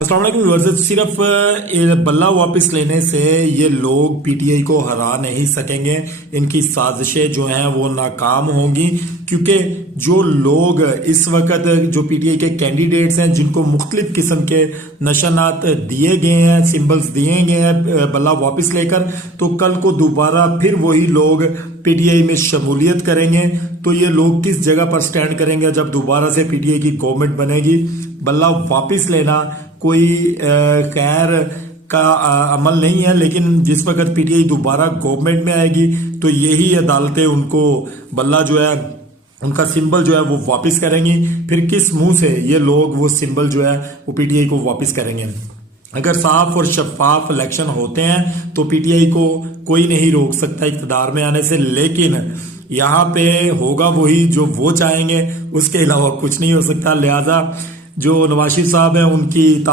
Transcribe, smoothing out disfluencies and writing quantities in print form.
अस्सलाम वालेकुम व्यूअर्स। सिर्फ ये बल्ला वापस लेने से ये लोग पीटीआई को हरा नहीं सकेंगे। इनकी साजिशें जो हैं वो नाकाम होंगी, क्योंकि जो लोग इस वक्त जो पीटीआई के कैंडिडेट्स हैं जिनको मुख्तलिफ किस्म के निशानात दिए गए हैं, सिंबल्स दिए गए हैं बल्ला वापस लेकर, तो कल को दोबारा फिर वही लोग पीटीआई में शमूलियत करेंगे। तो ये लोग किस जगह पर स्टैंड करेंगे जब दोबारा से पीटीआई की गवर्नमेंट बनेगी? बल्ला वापस लेना कोई खैर का अमल नहीं है, लेकिन जिस वक्त पीटीआई दोबारा गवर्नमेंट में आएगी तो यही अदालतें उनको बल्ला जो है, उनका सिंबल जो है वो वापस करेंगी। फिर किस मुंह से ये लोग वो सिंबल जो है वो पीटीआई को वापस करेंगे? अगर साफ और शफाफ इलेक्शन होते हैं तो पीटीआई को कोई नहीं रोक सकता इक़्तिदार में आने से, लेकिन यहाँ पे होगा वही जो वो चाहेंगे, उसके अलावा कुछ नहीं हो सकता। लिहाजा जो नवाज शरीफ साहब है उनकी